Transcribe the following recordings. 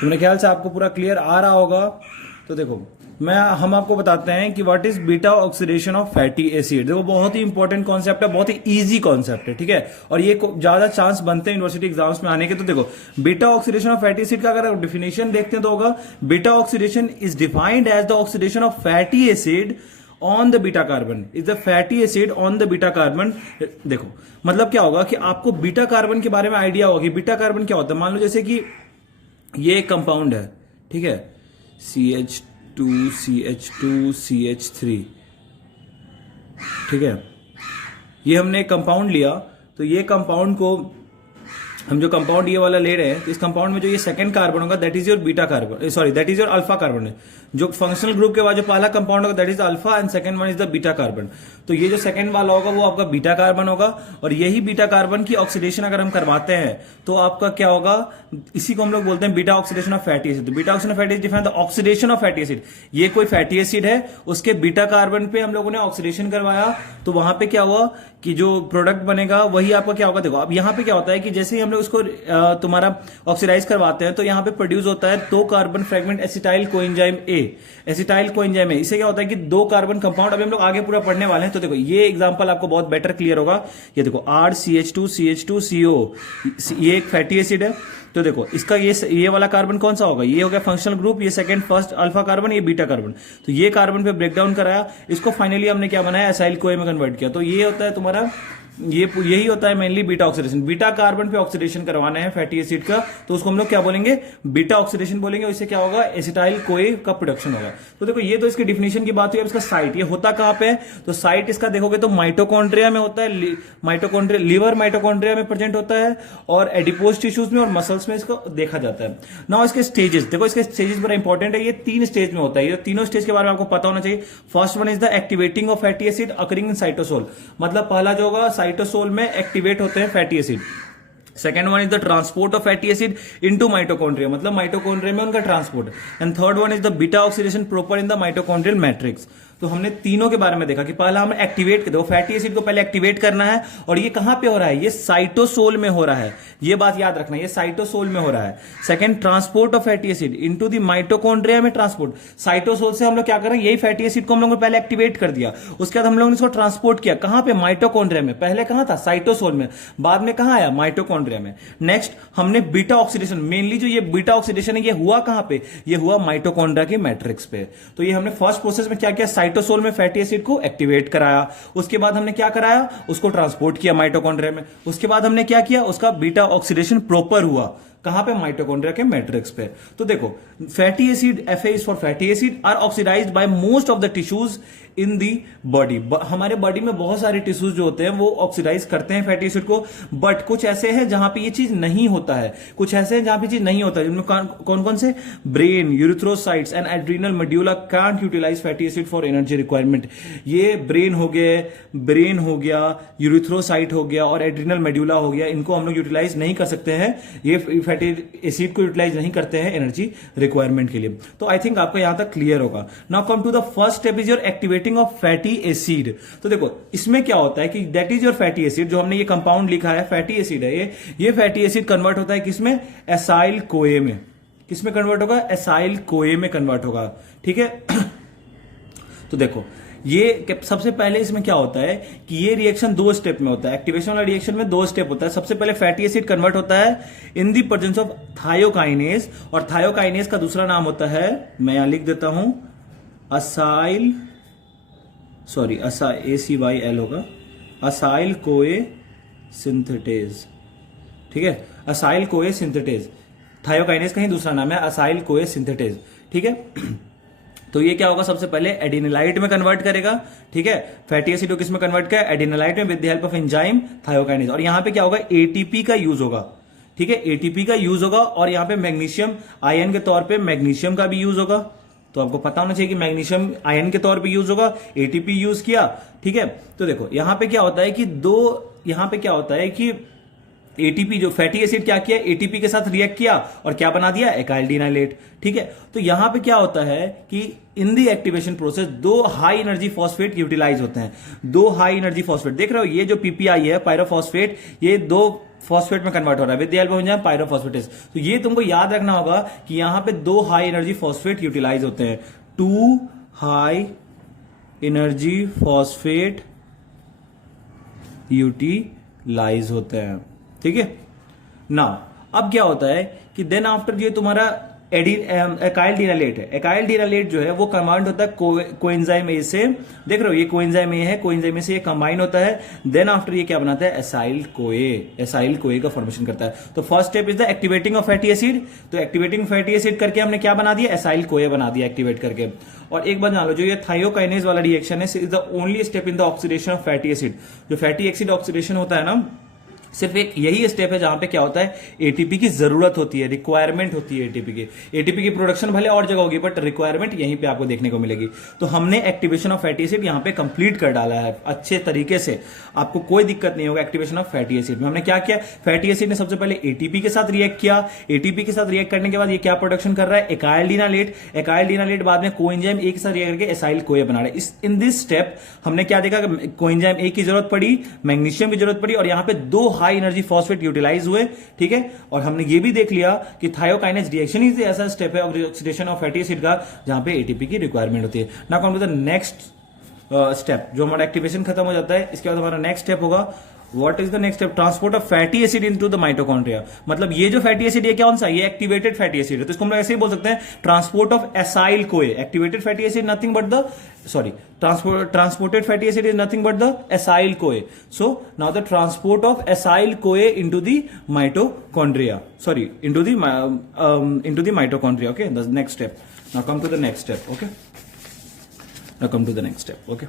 तो मेरे ख्याल से आपको पूरा क्लियर आ रहा होगा। तो देखो हम आपको बताते हैं कि what is beta oxidation of fatty acid. देखो बहुत ही इंपॉर्टेंट कॉन्सेप्ट है, बहुत ही इजी कॉन्सेप्ट है, ठीक है। और ये ज्यादा चांस बनते हैं यूनिवर्सिटी एग्जाम्स में आने के। तो देखो beta oxidation of fatty acid का अगर डेफिनेशन देखते हैं तो होगा beta oxidation is defined as the oxidation of fatty acid on the beta carbon, is the fatty acid on the beta carbon. देखो मतलब क्या होगा कि आपको बीटा कार्बन के बारे में आइडिया होगा कि बीटा कार्बन क्या होता है। मान लो जैसे कि ये एक कंपाउंड है, ठीक है, CH2CH2CH3, ठीक है। ये हमने एक कंपाउंड लिया, तो ये कंपाउंड को हम जो कंपाउंड ये वाला ले रहे हैं, तो इस कंपाउंड में जो ये सेकंड कार्बन होगा that is your beta carbon, sorry that is your alpha carbon. जो फंक्शनल ग्रुप के बाद जो पहला कंपाउंड होगा that is the alpha and second one is the beta carbon. तो ये जो सेकंड वाला होगा वो आपका बीटा कार्बन होगा, और यही बीटा कार्बन की ऑक्सीडेशन अगर हम करवाते हैं तो आपका क्या होगा, इसी को हम लोग बोलते हैं beta oxidation of fatty acid. Beta oxidation of fatty acid define the oxidation of fatty acid. ये कोई फैटी एसिड है, उसके बीटा कार्बन पे हम लोगों ने ऑक्सीडेशन करवाया, तो वहां पे क्या हुआ कि जो प्रोडक्ट बनेगा वही आपका क्या होगा। देखो अब यहाँ पे क्या होता है कि जैसे ही हम लोग इसको तुम्हारा ऑक्सीडाइज करवाते हैं तो यहाँ पे प्रोड्यूस होता है 2 carbon fragment acetyl coenzyme A. Acetyl coenzyme A, इससे क्या होता है कि 2 कार्बन कंपाउंड, अभी हम लोग आगे पूरा पढ़ने वाले हैं। तो देखो ये एग्जांपल आपको बहुत बेटर क्लियर होगा। ये देखो RCH2CH2CO, ये एक फैटी एसिड है। तो देखो इसका ये वाला कार्बन कौन सा होगा, ये हो गया फंक्शनल ग्रुप, ये सेकंड फर्स्ट अल्फा कार्बन, ये बीटा कार्बन। तो ये कार्बन पे ब्रेक डाउन कराया, इसको फाइनली हमने क्या बनाया, एसाइल कोए में कन्वर्ट किया। तो ये होता है तुम्हारा, यही होता है mainly beta oxidation. Beta carbon पे ऑक्सीडेशन करवाना है फैटी एसिड का, तो उसको हम लोग क्या बोलेंगे, बीटा ऑक्सीडेशन बोलेंगे। इससे क्या होगा, एसिटाइल कोए का प्रोडक्शन होगा। तो देखो ये तो इसकी डिफिनेशन की बात हुई। अब इसका साइट, ये होता कहां पे है, तो साइट इसका देखोगे तो माइटोकॉन्ड्रिया में होता है। माइटोकॉन्ड्रिया, लिवर माइटोकॉन्ड्रिया में प्रेजेंट होता है, और एडिपोज टिश्यूज में और मसल्स में इसको देखा जाता है। नाउ इसके स्टेजेस देखो, इसके स्टेजेस बड़ा इंपॉर्टेंट है। ये 3 स्टेज में होता है, ये तीनों स्टेज के बारे में आपको पता होना चाहिए। First one is the activating of fatty acid occurring in cytosol. मतलब पहला जो होगा साइटोसोल में एक्टिवेट होते हैं fatty acid. Second one is the transport of fatty acid into mitochondria, मतलब माइटोकॉन्ड्रिया में उनका transport. And third one is the beta oxidation proper in the mitochondrial matrix. तो हमने तीनों के बारे में देखा कि पहला हमें एक्टिवेट कर दो, फैटी एसिड को पहले एक्टिवेट करना है, और ये कहां पे हो रहा है, ये साइटोसोल में हो रहा है। ये बात याद रखना, ये साइटोसोल में हो रहा है। Second, transport of fatty acid into the mitochondria में ट्रांसपोर्ट। साइटोसोल से हम लोग क्या कर रहे हैं, यही फैटी एसिड को हम लोगों ने पहले एक्टिवेट कर दिया, उसके बाद हम लोगों ने इसको ट्रांसपोर्ट किया कहां पे, माइटोकॉन्ड्रिया में। पहले कहां था, साइटोसोल में, बाद में कहां आया, माइटोकॉन्ड्रिया में। नेक्स्ट हमने बीटा ऑक्सीडेशन, मेनली जो ये बीटा ऑक्सीडेशन है ये हुआ कहां पे, ये हुआ माइटोकॉन्ड्रिया के मैट्रिक्स पे। तो ये हमने फर्स्ट प्रोसेस में क्या किया, साइटोसोल में फैटी एसिड को एक्टिवेट कराया, उसके बाद हमने क्या कराया, उसको ट्रांसपोर्ट किया माइटोकॉन्ड्रिया में, उसके बाद हमने क्या किया, उसका बीटा ऑक्सीडेशन प्रॉपर हुआ कहां पे, माइटोकॉन्ड्रिया के मैट्रिक्स पे। तो देखो fatty acid, Fa is for fatty acid, are oxidised by most of the tissues in the body. हमारे बॉडी में बहुत सारे टिश्यूज जो होते हैं वो ऑक्सीडाइज करते हैं फैटी एसिड को, बट कुछ ऐसे हैं जहां पे ये चीज नहीं होता है, कुछ ऐसे हैं जहां पे चीज नहीं होता है। जिनमें कौन कौन से, brain, erythrocytes and adrenal medulla can't utilize fatty acid for energy requirement. ये ब्रेन हो गया, यूरिथ्रोसाइट हो गया और एड्रीनल मेड्यूला हो गया, इनको हम लोग यूटिलाइज नहीं कर सकते हैं, ये फैटी एसिड को यूटिलाइज नहीं करते हैं एनर्जी रिक्वायरमेंट के लिए। तो आई थिंक आपका यहां तक क्लियर होगा। Now come to the first step is your activating of fatty acid. तो देखो इसमें क्या होता है कि that is your fatty acid, जो हमने ये कंपाउंड लिखा है फैटी एसिड है, ये फैटी एसिड कन्वर्ट होता है किसमें, एसाइल कोए में। किसमें कन्वर्ट होगा, एसाइल कोए में कन्वर्ट होगा, ठीक है। तो देखो ये सबसे पहले इसमें क्या होता है कि ये रिएक्शन 2 स्टेप में होता है। एक्टिवेशन वाला रिएक्शन में 2 स्टेप होता है। सबसे पहले फैटी एसिड कन्वर्ट होता है इन दी प्रेजेंस ऑफ थायोकाइनेज, और थायोकाइनेज का दूसरा नाम होता है, मैं यहां लिख देता हूं, ACYL होगा, असाइल कोए सिंथेटेज, ठीक है, असाइल कोए सिंथेटेज। थायोकाइनेज का ही दूसरा नाम है असाइल कोए सिंथेटेज, ठीक है। तो ये क्या होगा, सबसे पहले एडिनोलाइट में कन्वर्ट करेगा, ठीक है। फैटी एसिड को किस में कन्वर्ट किया, एडिनोलाइट में, with the help of enzyme thiokinase. और यहां पे क्या होगा, एटीपी का यूज होगा, ठीक है, एटीपी का यूज होगा। और यहां पे मैग्नीशियम आयन के तौर पे मैग्नीशियम का भी यूज होगा। तो आपको पता होना चाहिए कि मैग्नीशियम आयन के तौर पे यूज होगा, एटीपी यूज किया, ठीक है। तो देखो यहां पे क्या होता है कि एटीपी जो फैटी एसिड क्या किया, एटीपी के साथ रिएक्ट किया और क्या बना दिया, एकाइलडिनाइलेट। ठीक है, तो यहां पे क्या होता है कि इन दी एक्टिवेशन प्रोसेस दो हाई एनर्जी फॉस्फेट यूटिलाइज होते हैं। दो हाई एनर्जी फॉस्फेट देख रहे हो, ये जो पीपीआई है पायरोफॉस्फेट, ये दो फॉस्फेट में कन्वर्ट हो रहा है with the help of enzyme pyrophosphatase. तो ये तुमको याद रखना होगा कि यहां पे दो हाई एनर्जी फॉस्फेट यूटिलाइज होते हैं, two high energy phosphate utilise होते हैं। ठीक है ना, अब क्या होता है कि देन आफ्टर ये तुम्हारा एकाइलडिनाइलेट है। एकाइलडिनाइलेट जो है वो कमांड होता है कोएंजाइम ए से, देख रहे हो ये कोएंजाइम ए है, कोएंजाइम ए से ये कंबाइन होता है। देन आफ्टर ये क्या बनाता है, एसाइल कोए, एसाइल कोए का फॉर्मेशन करता है। तो first step is the activating of fatty acid. तो एक्टिवेटिंग फैटी एसिड करके हमने क्या बना दिया, एसाइल कोए बना दिया एक्टिवेट करके। और एक बात जान लो, जो ये थायोकाइनेज वाला रिएक्शन है is the only step in the oxidation of fatty acid. जो फैटी एसिड ऑक्सीडेशन होता है ना, सिर्फ एक यही स्टेप है जहां पे क्या होता है, एटीपी की जरूरत होती है, रिक्वायरमेंट होती है एटीपी की। एटीपी की प्रोडक्शन भले और जगह होगी बट रिक्वायरमेंट यहीं पे आपको देखने को मिलेगी। तो हमने एक्टिवेशन ऑफ फैटी एसिड यहां पे कंप्लीट कर डाला है अच्छे तरीके से, आपको कोई दिक्कत नहीं होगा एक्टिवेशन ऑफ फैटी एसिड में। हमने क्या किया, फैटी एसिड ने सबसे पहले एटीपी के साथ रिएक्ट किया, एटीपी के साथ रिएक्ट करने के बाद ये क्या प्रोडक्शन कर रहा है, एकाइलडिनाइलेट। एकाइलडिनाइलेट बाद में कोएंजाइम ए के साथ रिएक्ट करके एसाइल कोए बना रहा है। इन दिस स्टेप हमने क्या देखा, कोएंजाइम ए की जरूरत पड़ी, मैग्नीशियम की जरूरत पड़ी, और यहां पे दो हाई एनर्जी फॉस्फेट यूटिलाइज हुए। ठीक है, और हमने ये भी देख लिया कि थायोकाइनेज रिएक्शन ही ऐसा स्टेप है ऑक्सीडेशन ऑफ फैटी एसिड का जहां पे एटीपी की रिक्वायरमेंट होती है। Now come to the next step. जो हमारा एक्टिवेशन खत्म हो जाता है, इसके बाद हमारा नेक्स्ट स्टेप होगा, what is the next step, transport of fatty acid into the mitochondria. मतलब ये जो फैटी एसिड है कौन सा, ये एक्टिवेटेड फैटी एसिड है, तो इसको हम लोग ऐसे ही बोल सकते हैं ट्रांसपोर्ट ऑफ एसाइल कोए। Activated fatty acid nothing but the transported fatty acid is nothing but the acyl CoA. So now the transport of acyl CoA into the mitochondria, into the mitochondria. Okay, the next step. Now come to the next step. Okay, now come to the next step. Okay,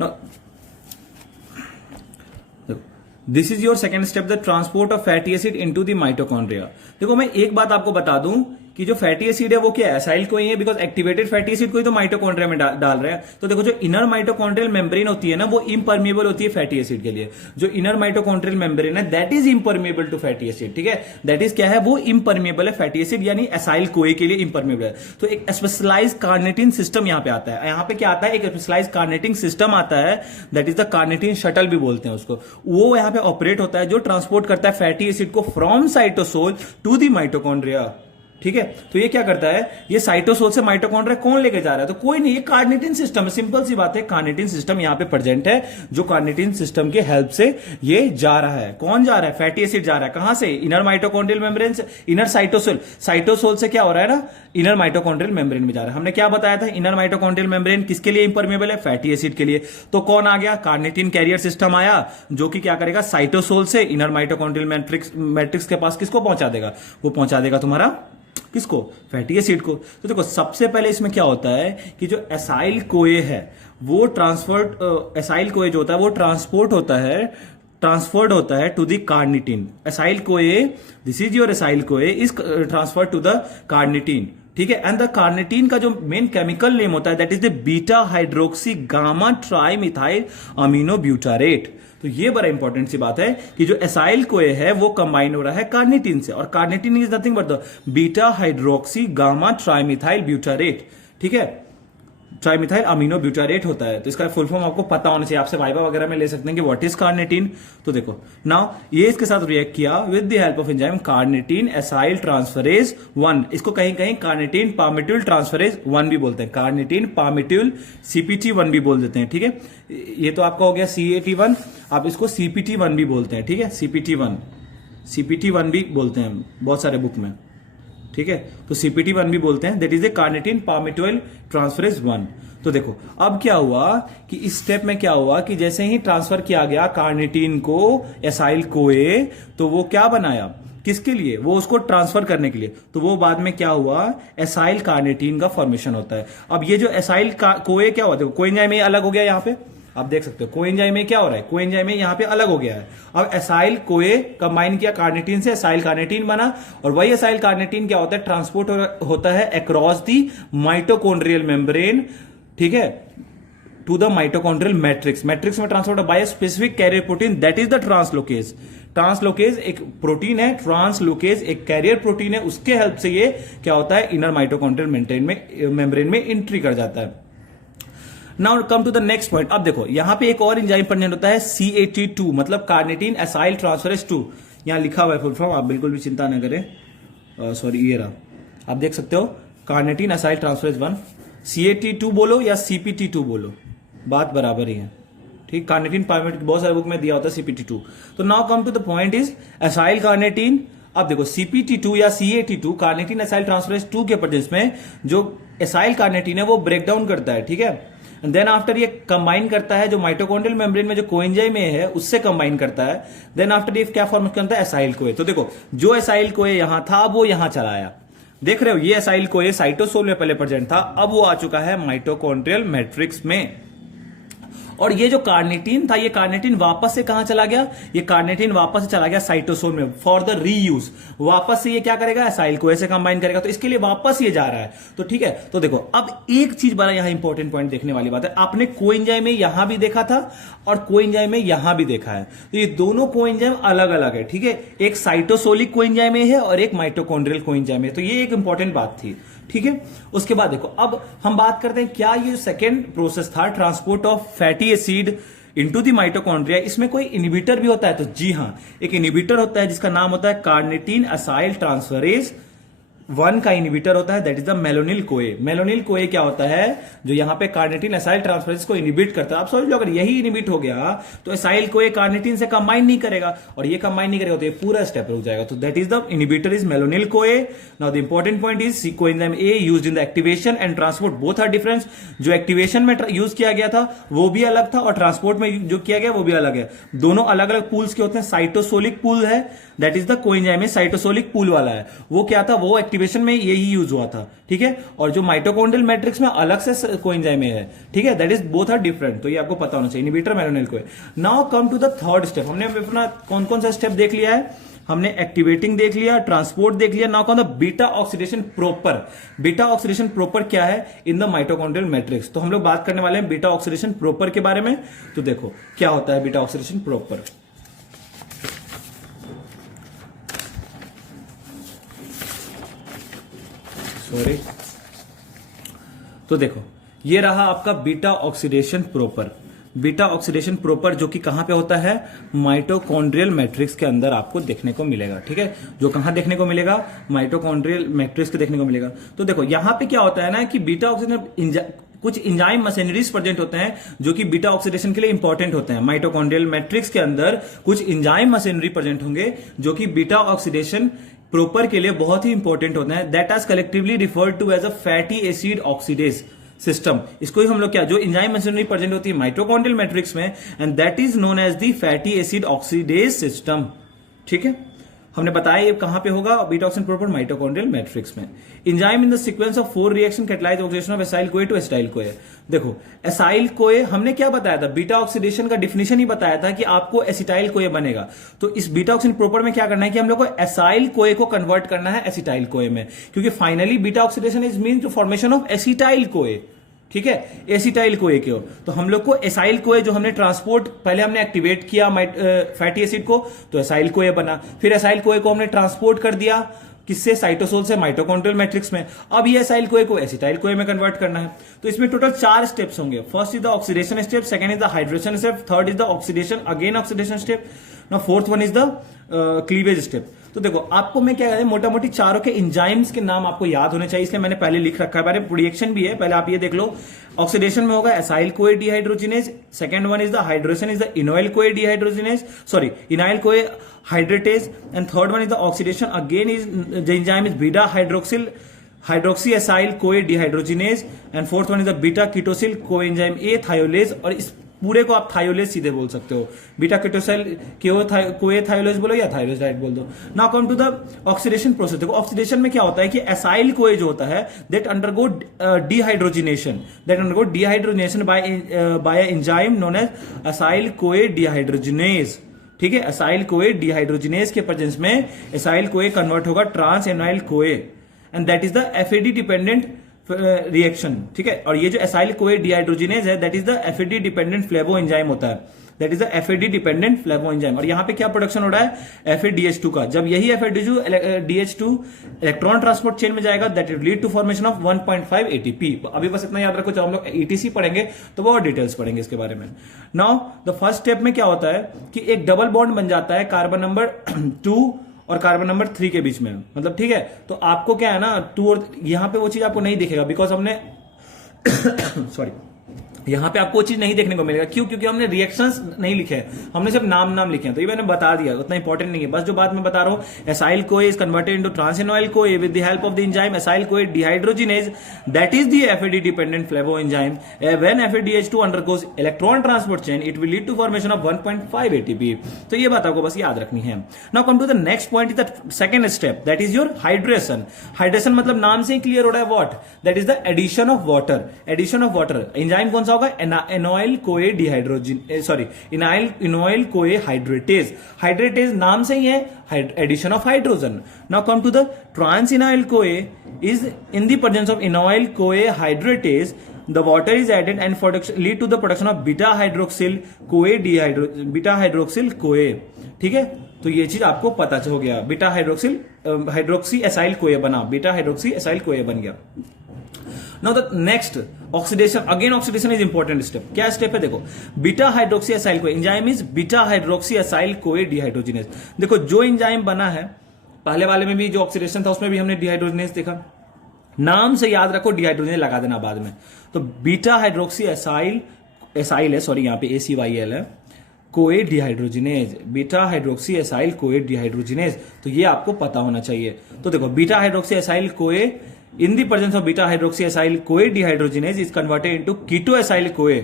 now this is your second step, the transport of fatty acid into the mitochondria. देखो मैं एक बात आपको बता दूं कि जो fatty acid है वो क्या है, एसाइल कोई है, बिकॉज एक्टिवेटेड फैटी एसिड कोई तो माइटोकॉन्ड्रिया में डाल रहे हैं। तो देखो जो इनर माइटोकॉन्ड्रियल मेम्ब्रेन होती है ना, वो इम्परमेबल होती है फैटी एसिड के लिए। जो इनर माइटोकॉन्ड्रियल मेम्ब्रेन है that is impermeable to fatty acid. ठीक है, दैट इज क्या है, वो इम्परमेबल है फैटी एसिड, यानी एसाइल कोए के लिए इम्परमेबल है। तो एक स्पेशलाइज कार्नेटिन सिस्टम यहां पे आता है। यहां पे क्या आता है, एक स्पेशलाइज कार्नेटिन सिस्टम आता है, दैट इज द कार्नेटिन शटल भी बोलते हैं उसको। वो यहां पे ऑपरेट होता है, जो ट्रांसपोर्ट करता है फैटी एसिड को from cytosol to the mitochondria. ठीक है, तो ये क्या करता है, ये साइटोसोल से माइटोकॉन्ड्रिया कौन लेके जा रहा है, तो कोई नहीं, ये कार्निटिन सिस्टम है। सिंपल सी बात है, कार्निटिन सिस्टम यहां पे प्रेजेंट है, जो कार्निटिन सिस्टम के हेल्प से ये जा रहा है। कौन जा रहा है, फैटी एसिड जा रहा है, कहां से, इनर माइटोकॉन्ड्रियल मेम्ब्रेन से, इनर साइटोसोल, साइटोसोल से क्या हो रहा है ना, इनर माइटोकॉन्ड्रियल मेम्ब्रेन में जा रहा है। हमने क्या बताया था, इनर माइटोकॉन्ड्रियल मेम्ब्रेन किसके लिए इंपरमेबल है, फैटी एसिड के लिए। तो कौन आ गया, कार्निटिन कैरियर सिस्टम आया, जो कि क्या करेगा, साइटोसोल से इनर माइटोकॉन्ड्रियल मैट्रिक्स के पास किसको पहुंचा देगा, वो पहुंचा देगा तुम्हारा किसको, फैटी एसिड को। तो देखो सबसे पहले इसमें क्या होता है कि जो एसाइल कोए है वो एसाइल कोए जो होता है वो ट्रांसफर्ड होता है to the carnitine. Acyl CoA, this is your acyl CoA, is transferred to the carnitine. ठीक है, एंड द कार्निटिन का जो मेन केमिकल नेम होता है that is the beta hydroxy gamma trimethyl amino butyrate. तो ये बड़ा इंपॉर्टेंट सी बात है कि जो एसाइल कोए है वो कंबाइन हो रहा है कार्निटिन से, और carnitine is nothing but the beta hydroxy gamma trimethyl butyrate. ठीक है, ट्राइमिथाइल अमीनो ब्यूटारेट होता है। तो इसका फुल फॉर्म आपको पता होना चाहिए, आपसे वाइवा वगैरह में ले सकते हैं कि व्हाट इज कार्निटिन। तो देखो नाउ ये इसके साथ रिएक्ट किया with the help of enzyme carnitine acyl transferase 1। इसको कहीं कहीं कार्निटिन पामिट्यूल ट्रांसफरेज 1 भी बोलते हैं, कार्निटिन पामिट्यूल CPT1 भी बोल देते हैं। ठीक है, ये तो आपका हो गया CAT1, आप इसको CPT1 भी बोलते हैं। ठीक है, CPT1 भी बोलते हैं बहुत सारे बुक में। ठीक है, तो CPT1 भी बोलते हैं, that is a carnitine palmitoyl transferase 1। तो देखो अब क्या हुआ कि इस स्टेप में क्या हुआ कि जैसे ही ट्रांसफर किया गया कार्निटिन को एसाइल कोए, तो वो क्या बनाया, किसके लिए, वो उसको ट्रांसफर करने के लिए। तो वो बाद में क्या हुआ, एसाइल कार्निटिन का फॉर्मेशन होता है। अब ये जो एसाइल कोए क्या हुआ, देखो कोएंजाइम में अलग हो गया, यहां पे आप देख सकते हो कोएंजाइम में क्या हो रहा है, कोएंजाइम में यहां पे अलग हो गया है। अब एसाइल कोए कंबाइन किया कार्निटिन से, एसाइल कार्निटिन बना, और वही एसाइल कार्निटिन क्या होता है, ट्रांसपोर्ट होता है अक्रॉस दी माइटोकॉन्ड्रियल मेम्ब्रेन। ठीक है, to the mitochondrial matrix, matrix में transport by specific carrier protein that is the translocase. Translocase एक प्रोटीन है, ट्रांसलोकेज एक कैरियर प्रोटीन है, उसके हेल्प से ये क्या होता है, इनर माइटोकॉन्ड्रियल मेम्ब्रेन में एंट्री कर जाता है। Now come to the next point. अब देखो यहां पे एक और एंजाइम प्रेजेंट होता है CAT2, मतलब कार्निटीन एसाइल ट्रांसफरेज 2। यहां लिखा हुआ है फुल फॉर्म, आप बिल्कुल भी चिंता न करें। सॉरी ये रहा, आप देख सकते हो कार्निटीन एसाइल ट्रांसफरेज 1। CAT2 बोलो या CPT2 बोलो, बात बराबर ही है, ठीक। कार्निटीन पायमेटिक बहुत सारे बुक में दिया होता है CPT2। तो now come to the point is acyl carnitine. अब देखो CPT2 या CAT2 कार्निटीन एसाइल ट्रांसफरेज 2 के प्रेजेंस में जो एसाइल कार्निटीन है वो ब्रेक डाउन करता है, ठीक है। देन आफ्टर ये कंबाइन करता है जो माइटोकॉन्ड्रियल मेम्ब्रेन में जो कोएंजाइम है उससे कंबाइन करता है। देन आफ्टर ये क्या फॉर्म करता है, एसाइल कोए। तो देखो जो एसाइल कोए यहां था वो यहां चला आया, देख रहे हो, ये एसाइल कोए साइटोसोल में पहले प्रेजेंट था, अब वो आ चुका है माइटोकॉन्ड्रियल मैट्रिक्स में। और ये जो कार्निटीन था, ये कार्निटीन वापस से कहां चला गया, ये कार्निटीन वापस से चला गया साइटोसोल में फॉर द रीयूज। वापस से ये क्या करेगा, एसाइल कोए से कंबाइन करेगा, तो इसके लिए वापस ये जा रहा है। तो ठीक है, तो देखो अब एक चीज बड़ा यहां इंपॉर्टेंट पॉइंट देखने वाली बात है, आपने कोएंजाइम में यहां भी देखा था और कोएंजाइम में यहां भी देखा है, तो ये दोनों कोएंजाइम अलग अलग है, ठीक है। एक साइटोसोलिक कोएंजाइम है और एक माइटोकॉन्ड्रियल कोएंजाइम है, तो ये एक इंपॉर्टेंट बात थी, ठीक है। उसके बाद देखो अब हम बात करते हैं क्या ये सेकेंड प्रोसेस था transport of fatty acid into the mitochondria, इसमें कोई इनहिबिटर भी होता है? तो जी हां, एक इनहिबिटर होता है जिसका नाम होता है कार्निटीन एसाइल ट्रांसफरेज 1 का इनहिबिटर होता है, दैट इज द मेलोनिल कोए। मेलोनिल कोए क्या होता है, जो यहां पे कार्निटीन एसाइल ट्रांसफरेज को इनहिबिट करता है। आप समझ लो अगर यही इनहिबिट हो गया तो एसाइल कोए कार्निटीन से कंबाइन नहीं करेगा, और ये कंबाइन नहीं करेगा तो ये पूरा स्टेप रुक जाएगा। तो that is the inhibitor is malonyl CoA. Now the important point is coenzyme A used in the activation and transport both are different. जो एक्टिवेशन में यूज किया गया था वो भी अलग था और ट्रांसपोर्ट में जो किया गया वो भी अलग है, दोनों अलग अलग पूल्स के होते हैं। साइटोसोलिक पूल है, दैट इज द कोएंजाइम में साइटोसोलिक पूल वाला है, वो क्या था, वो एक्टिवेशन में यही यूज हुआ था, ठीक है। और जो माइटोकॉन्ड्रियल मैट्रिक्स में अलग से कोएंजाइम है, ठीक है, that is both are different, तो ये आपको पता होना चाहिए। Inhibitor malonyl CoA. Now come to the third step. हमने अपना कौन कौन सा स्टेप देख लिया है, हमने एक्टिवेटिंग देख लिया, ट्रांसपोर्ट देख लिया। Now come the beta oxidation proper. Beta oxidation proper क्या है इन द माइटोकॉन्ड्रियल मैट्रिक्स, तो हम लोग बात करने वाले हैं बीटा ऑक्सीडेशन प्रॉपर के बारे में। तो देखो क्या होता है बीटा ऑक्सीडेशन प्रॉपर। सॉरी, तो देखो ये रहा आपका beta oxidation proper. Beta oxidation proper जो कि कहां पे होता है, माइटोकॉन्ड्रियल मैट्रिक्स के अंदर आपको देखने को मिलेगा, ठीक है। जो कहां देखने को मिलेगा, माइटोकॉन्ड्रियल मैट्रिक्स के देखने को मिलेगा। तो देखो यहां पे क्या होता है ना कि बीटा ऑक्सीडेशन कुछ इंजाइम मशीनरीज प्रेजेंट होते हैं जो कि बीटा ऑक्सीडेशन के लिए इंपॉर्टेंट होते हैं। माइटोकॉन्ड्रियल मैट्रिक्स के अंदर कुछ इंजाइम मशीनरी प्रेजेंट होंगे जो कि बीटा ऑक्सीडेशन प्रॉपर के लिए बहुत ही इंपॉर्टेंट होते हैं, that are collectively referred to as a fatty acid oxidase system. इसको ही हम लोग क्या, जो इंजाइम मशीनरी प्रेजेंट होती है माइटोकॉन्ड्रियल मैट्रिक्स में, and that is known as the fatty acid oxidase system, ठीक है। हमने बताया ये कहां पे होगा, beta oxidation proper mitochondrial matrix में। Enzyme in the sequence of 4 reaction catalyze oxidation of acyl CoA to acetyl CoA. देखो एसाइल कोए हमने क्या बताया था, बीटा ऑक्सीडेशन का डिफिनेशन ही बताया था कि आपको एसिटाइल कोए बनेगा। तो इस बीटा ऑक्सीडेशन प्रॉपर में क्या करना है कि हम लोग को एसाइल कोए को कन्वर्ट करना है एसिटाइल कोए में, क्योंकि finally beta oxidation is mean formation of acetyl CoA, ठीक है, एसिटाइल कोए के हो। तो हम लोग को एसाइल कोए जो हमने ट्रांसपोर्ट पहले हमने एक्टिवेट किया फैटी एसिड को, तो एसाइल कोए बना। फिर एसाइल कोए को हमने ट्रांसपोर्ट कर दिया किससे, साइटोसोल से माइटोकॉन्ड्रियल मैट्रिक्स में। अब ये एसाइल कोए को एसिटाइल कोए में कन्वर्ट करना है। तो इसमें टोटल 4 स्टेप्स होंगे। First is the oxidation step, second is the hydration step, third is the oxidation again oxidation step, now fourth one is the cleavage step. तो देखो आपको मैं क्या कहता हूं, मोटा मोटी चारों के इंजाइम्स के नाम आपको याद होने चाहिए, इसलिए मैंने पहले लिख रखा है, पहले प्रोडिक्शन भी है, पहले आप ये देख लो। ऑक्सीडेशन में होगा acyl CoA dehydrogenase, second one is the hydration is the enoyl CoA dehydrogenase, sorry enoyl CoA hydratase, and third one is the oxidation again is the enzyme is beta hydroxy acyl CoA dehydrogenase, and fourth one is the beta ketoacyl coenzyme A thiolase, और इस पूरे को आप थायोलेज सीधे बोल सकते हो। Beta कीटोसिल कोए थायोलेज बोलो या थायोलेज डायरेक्ट बोल दो। Now come to the oxidation process. देखो ऑक्सीडेशन में क्या होता है कि एसाइल कोए जो होता है that undergo dehydrogenation, by enzyme known as acyl CoA dehydrogenase, ठीक है। एसाइल कोए डिहाइड्रोजिनेज के प्रेजेंस में एसाइल कोए कन्वर्ट होगा trans enoyl CoA, and that is the FAD dependent reaction, ठीक है। और ये जो एसाइल कोए डिहाइड्रोजिनेज है that is the FAD dependent flavo enzyme होता है, that is the FAD dependent flavo enzyme. और यहां पे क्या प्रोडक्शन हो रहा है, FADH2 का। जब यही FADH2 इलेक्ट्रॉन ट्रांसपोर्ट चेन में जाएगा that will lead to formation of 1.5 ATP। अभी बस इतना याद रखो, जब हम लोग ETC पढ़ेंगे तो वो और डिटेल्स पढ़ेंगे इसके बारे में। नाउ द फर्स्ट स्टेप में क्या होता है कि एक डबल बॉन्ड बन जाता है कार्बन नंबर 2 और कार्बन नंबर 3 के बीच में, मतलब ठीक है। तो आपको क्या है ना 2 और यहां पे वो चीज आपको नहीं दिखेगा बिकॉज हमने सॉरी, यहां पे आपको वो चीज नहीं देखने को मिलेगा। क्यों? क्योंकि हमने रिएक्शंस नहीं लिखे हैं, हमने सिर्फ नाम लिखे हैं। तो ये मैंने बता दिया, उतना इंपॉर्टेंट नहीं है। बस जो बात मैं बता रहा हूं, acyl CoA is converted into trans enoyl CoA with the help of the enzyme acyl CoA dehydrogenase that is the FAD dependent flavo enzyme. When FADH2 undergoes electron transport chain it will lead to formation of 1.5 ATP। तो ये बात आपको बस याद रखनी है। Now come to the next point, is the second step that is your hydration. Hydration मतलब नाम से ही क्लियर हो रहा है, what, that is the addition of water. Addition of water, enzyme कौन सा होगा, इनोइल कोए डिहाइड्रोजिन सॉरी इनोइल कोए हाइड्रेटेज। हाइड्रेटेज नाम से ही है addition of hydrogen. Now come to the trans enoyl CoA is in the presence of enoyl CoA hydratase the water is added and lead to the production of beta hydroxyl CoA। ठीक है, तो ये चीज आपको पता हो गया, बीटा हाइड्रोक्सी एसाइल कोए बना, बीटा हाइड्रोक्सी एसाइल कोए बन गया। Now the next oxidation, again oxidation is important step. क्या स्टेप है देखो, बीटा हाइड्रोक्सी एसाइल कोए, enzyme is beta hydroxy acyl CoA dehydrogenase. देखो जो एंजाइम बना है, पहले वाले में भी जो ऑक्सीडेशन था उसमें भी हमने डिहाइड्रोजिनेज देखा, नाम से याद रखो, डिहाइड्रोजिनेज लगा देना बाद में। तो बीटा हाइड्रोक्सी एसाइल है, सॉरी यहां पे ACYL है, कोए dehydrogenase, beta hydroxy acyl CoA dehydrogenase. तो ये आपको पता होना चाहिए। तो देखो beta hydroxy acyl CoA in the presence of beta hydroxy acyl CoA dehydrogenase is converted into keto acyl CoA.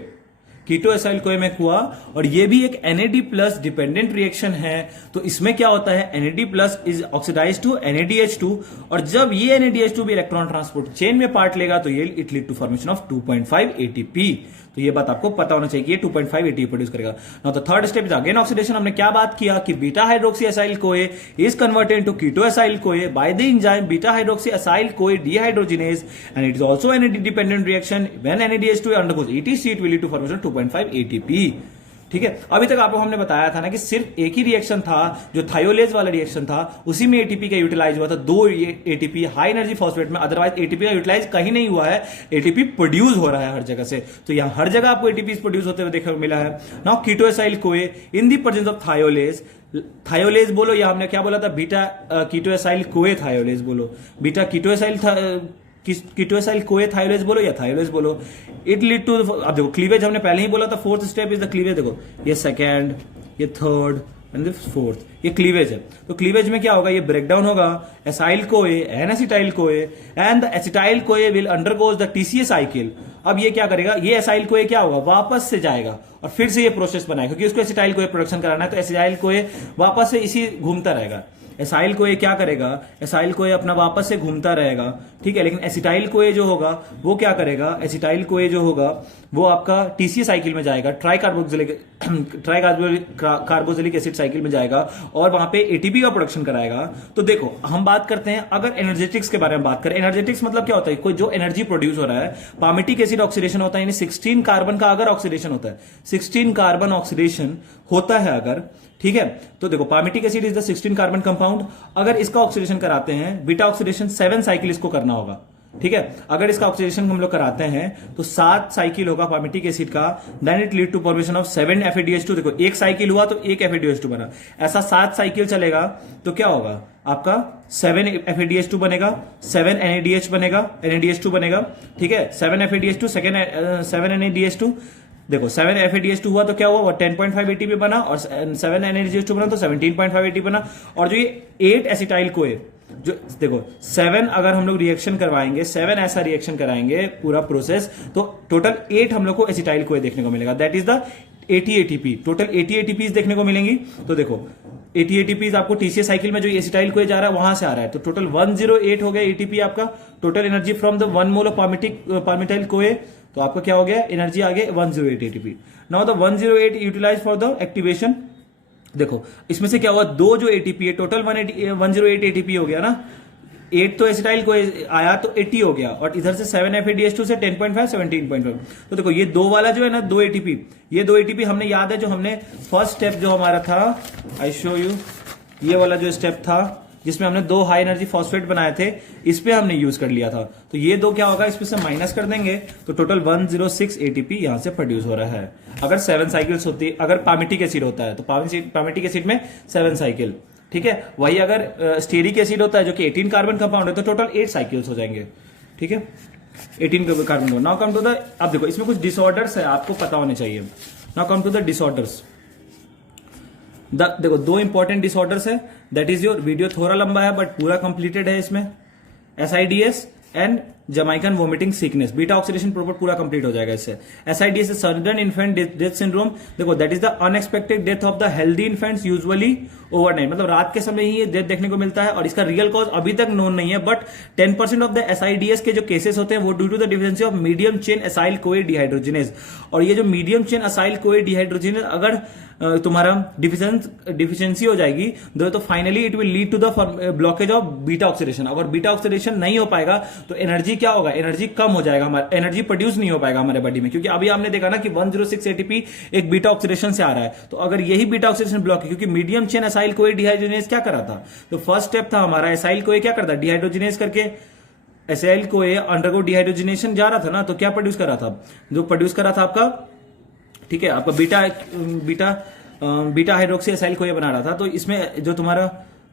Keto acyl कोए में हुआ, और ये भी एक NAD प्लस डिपेंडेंट रिएक्शन है। तो इसमें क्या होता है, NAD plus is oxidise to NADH2, और जब ये NADH2 भी इलेक्ट्रॉन ट्रांसपोर्ट चेन में पार्ट लेगा तो ये it lead to formation of 2.5 ATP। तो ये बात आपको पता होना चाहिए कि ये 2.5 ATP प्रोड्यूस करेगा। Now the third step is again oxidation. हमने क्या बात किया कि beta hydroxy acyl CoA is converted to keto acyl CoA by the enzyme beta hydroxy acyl CoA dehydrogenase and it is also NAD dependent reaction. When NADH2 undergoes ETC it will lead to formation 2.5 ATP। ठीक है, अभी तक आपको हमने बताया था ना कि सिर्फ एक ही रिएक्शन था जो थायोलेज वाला रिएक्शन था, उसी में ATP का यूटिलाइज हुआ था, 2 ATP हाई एनर्जी फॉस्फेट में। अदरवाइज ATP का यूटिलाइज कहीं नहीं हुआ है, ATP प्रोड्यूस हो रहा है हर जगह से। तो यहां हर जगह आपको ATP प्रोड्यूस होते हुए देखने को मिला है। Now keto acyl CoA in the presence of थायोलेज, थायोलेज बोलो या हमने क्या बोला था, बीटा कीटो एसाइल कोए थायोलेज बोलो, बीटा कीटो एसाइल कीटो एसाइल कोए थायोलेज बोलो या थायोलेज बोलो, इट लीड टू, अब देखो क्लीवेज हमने पहले ही बोला था, fourth step is the cleavage. देखो ये सेकेंड, ये थर्ड एंड फोर्थ, ये क्लीवेज है। तो क्लीवेज में क्या होगा, ये ब्रेकडाउन होगा, एसाइल कोए and acetyl CoA, and the acetyl CoA will undergoes the TCA cycle. अब ये क्या करेगा, ये एसाइल कोए क्या होगा, वापस से जाएगा और फिर से ये प्रोसेस बनाएगा, क्योंकि उसको एसिटाइल कोए प्रोडक्शन कराना है। तो एसिटाइल कोए वापस से इसी घूमता रहेगा। एसाइल कोए क्या करेगा, एसाइल कोए अपना वापस से घूमता रहेगा, ठीक है। लेकिन एसिटाइल कोए जो होगा वो क्या करेगा, एसिटाइल कोए जो होगा वो आपका TCA साइकिल में जाएगा, ट्राई कार्बोक्सिलिक एसिड साइकिल में जाएगा और वहां पे ATP का प्रोडक्शन कराएगा। तो देखो हम बात करते हैं, अगर एनर्जेटिक्स के बारे में बात करें, एनर्जेटिक्स मतलब क्या होता है, कोई जो एनर्जी प्रोड्यूस हो रहा है, पामिटिक एसिड ऑक्सीडेशन होता है, यानी 16 कार्बन का अगर ऑक्सीडेशन होता है, 16 कार्बन ऑक्सीडेशन होता है अगर, ठीक है। तो देखो palmitic acid is the 16 carbon compound, अगर इसका ऑक्सीडेशन कराते हैं, बीटा ऑक्सीडेशन 7 साइकिल इसको करना होगा, ठीक है। अगर इसका ऑक्सीडेशन हम लोग कराते हैं तो 7 साइकिल होगा पामिटिक एसिड का, then it lead to formation of 7 FADH2। देखो एक साइकिल हुआ तो एक FADH2 बना, ऐसा 7 साइकिल चलेगा तो क्या होगा, आपका 7 FADH2 बनेगा, 7 NADH बनेगा, NADH2 बनेगा, ठीक है। 7 FADH2 7 NADH2, देखो 7 FADH2 हुआ तो क्या हुआ, 10.5 ATP बना, और 7 NADH2 बना तो 17.5 ATP बना। और जो ये 8 एसिटाइल कोए, जो देखो 7 अगर हम लोग रिएक्शन करवाएंगे, 7 ऐसा रिएक्शन कराएंगे पूरा प्रोसेस, तो टोटल 8 हम लोग को एसिटाइल कोए देखने को मिलेगा, that is the 80 ATP। Total 80 ATPs देखने को मिलेंगी। तो देखो 80 ATPs आपको TCA साइकिल में जो एसिटाइल कोए जा रहा है वहां से आ रहा है, तो टोटल 108 हो गया ATP आपका, total energy from the 1 mole of palmitoyl CoA. तो आपका क्या हो गया, एनर्जी आ गया 108 ATP। Now the 108 utilise for the activation. देखो इसमें से क्या हुआ, 2 जो ATP है, टोटल 108 ATP हो गया ना, 8 तो एसिटाइल को आया तो 80 हो गया, और इधर से 7 FADH2 से 10.5 17.5। तो देखो ये दो वाला जो है ना 2 ATP, ये 2 ATP हमने याद है जो हमने फर्स्ट स्टेप जो हमारा था, आई शो यू, ये वाला जो स्टेप था जिसमें हमने 2 हाई एनर्जी फॉस्फेट बनाए थे, इस पे हमने यूज कर लिया था। तो ये 2 क्या होगा, इसमें से माइनस कर देंगे तो टोटल 106 ATP यहां से प्रोड्यूस हो रहा है। अगर 7 साइकिल्स होती, अगर पामिटिक एसिड होता है तो पामिटिक एसिड में 7 साइकिल, ठीक है। वही अगर स्टेरिक एसिड होता है जो कि 18 कार्बन कंपाउंड है तो टोटल 8 साइकिल्स हो जाएंगे, ठीक है, 18 carbon. Now come to the, अब देखो इसमें कुछ डिसऑर्डर्स है आपको पता होने चाहिए। Now come to the disorders. देखो 2 इंपॉर्टेंट डिसऑर्डर्स है, दैट इज योर, वीडियो थोड़ा लंबा है बट पूरा कंप्लीटेड है इसमें, SIDS and Jamaican vomiting sickness, beta oxidation proper पूरा कंप्लीट हो जाएगा इससे। SIDS sudden infant death syndrome, देखो that is the unexpected death of the healthy infants usually overnight, मतलब रात के समय ही ये डेथ देखने को मिलता है, और इसका रियल कॉज अभी तक नोन नहीं है, बट 10% ऑफ द SIDS के जो केसेस होते हैं वो due to the deficiency of medium chain acyl CoA dehydrogenase. और ये जो medium chain acyl CoA dehydrogenase अगर तुम्हारा डिफिशियंसी हो जाएगी तो finally it will lead to the blockage of beta oxidation. अगर बीटा ऑक्सीडेशन नहीं हो पाएगा तो एनर्जी क्या होगा, एनर्जी कम हो जाएगा, हमारा एनर्जी प्रोड्यूस नहीं हो पाएगा हमारे बॉडी में, क्योंकि अभी हमने देखा ना कि 106 ATP एक बीटा ऑक्सीडेशन से आ रहा है। तो अगर यही बीटा ऑक्सीडेशन ब्लॉक है, क्योंकि medium chain acyl CoA dehydrogenase क्या करा था, तो फर्स्ट स्टेप था हमारा एसाइल कोए क्या करता, डिहाइड्रोजिनेज करके एसाइल कोए अंडरगो डिहाइड्रोजिनेशन जा रहा था ना, तो क्या प्रोड्यूस कर रहा था, जो प्रोड्यूस कर रहा था आपका, ठीक है, आपका बीटा हाइड्रोक्सी एसाइल कोए बना रहा था। तो इसमें जो तुम्हारा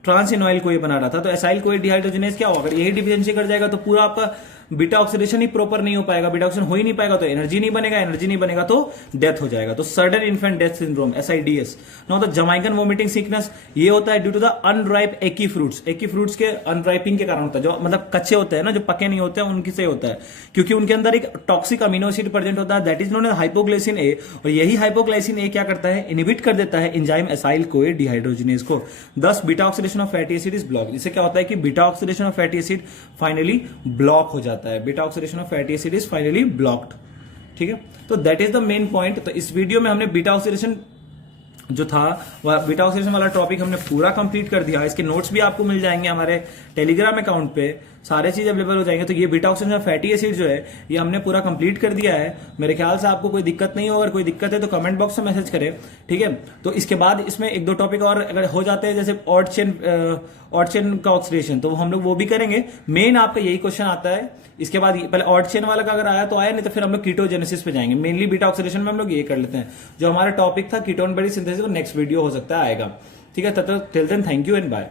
ट्रांसइनोइल कोए बना रहा था, तो एसाइल कोए डिहाइड्रोजिनेज क्या होगा, अगर यही डिफिशिएंसी कर जाएगा तो पूरा आपका बीटा ऑक्सीडेशन ही प्रॉपर नहीं हो पाएगा, बीटा ऑक्सीडेशन हो ही नहीं पाएगा तो एनर्जी नहीं बनेगा, एनर्जी नहीं बनेगा तो डेथ हो जाएगा। तो sudden infant death syndrome SIDS। Now the जमाइकन vomiting sickness, ये होता है ड्यू टू द अनराइप एकी फ्रूट्स, एकी फ्रूट्स के अनराइपिंग के कारण होता है, जो मतलब कच्चे होते हैं ना, जो पके नहीं होते हैं उनकी से होता है, क्योंकि उनके अंदर एक टॉक्सिक अमीनो एसिड प्रेजेंट होता है, that is known as hypoglycin A, और यही हाइपोग्लाइसिन A क्या करता है, इनहिबिट कर देता है एंजाइम एसाइल कोए डिहाइड्रोजिनेज को, दस beta oxidation of fatty acid is block. इससे क्या होता है कि beta oxidation of fatty acid finally block हो जाता है, beta oxidation of fatty acid is finally blocked, ठीक है। तो that is the main point. तो इस वीडियो में हमने बीटा ऑक्सीडेशन जो था, बीटा ऑक्सीडेशन वाला टॉपिक हमने पूरा कंप्लीट कर दिया। इसके नोट्स भी आपको मिल जाएंगे हमारे टेलीग्राम अकाउंट पे, सारे चीज अवेलेबल हो जाएंगे। तो ये बीटा ऑक्सीडेशन फैटी एसिड जो है ये हमने पूरा कंप्लीट कर दिया है। मेरे ख्याल से आपको कोई दिक्कत नहीं हो, अगर कोई दिक्कत है तो कमेंट बॉक्स में मैसेज करें, ठीक है। तो इसके बाद इसमें 1-2 टॉपिक और अगर हो जाते हैं, जैसे ऑड चेन का ऑक्सीडेशन, तो हम लोग वो भी करेंगे। मेन आपका यही क्वेश्चन आता है। इसके बाद पहले ऑड चेन वाला का अगर आया तो आया, नहीं तो फिर हम लोग कीटोजेनेसिस पे जाएंगे। मेनली बीटा ऑक्सीडेशन में हम लोग ये कर लेते हैं। जो हमारा टॉपिक था कीटोन बॉडी सिंथेसिस, वो नेक्स्ट वीडियो हो सकता है आएगा, ठीक है। तब तक till then thank you and bye.